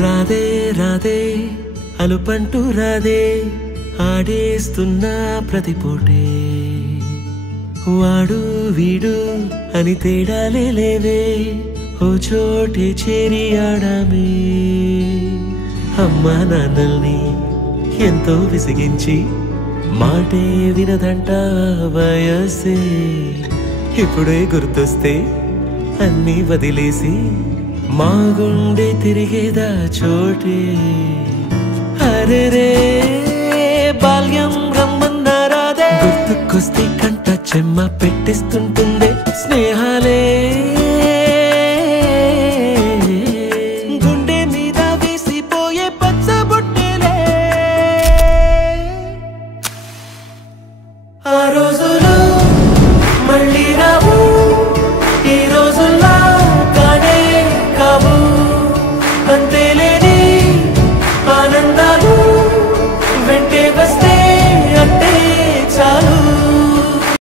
రాధే రాధే అలుపంటూ రాధే ఆడేస్తున్నా ప్రతిపోటే వాడు వీడు అని తేడాలే లేవే ఓ చోటే చేరి ఆడామే అమ్మా నాన్నల్ని ఎంతో విసిగించి మాటే వినదంట వయసే ఇప్పుడే గుర్తొస్తే అన్నీ వదిలేసి మా గుండె తిరిగేదా చోటే అరే రే బాల్యం రమ్మన్నారాదే గుర్తుకొస్తే కంట చెమ్మ పెట్టిస్తుంటుందే స్నేహ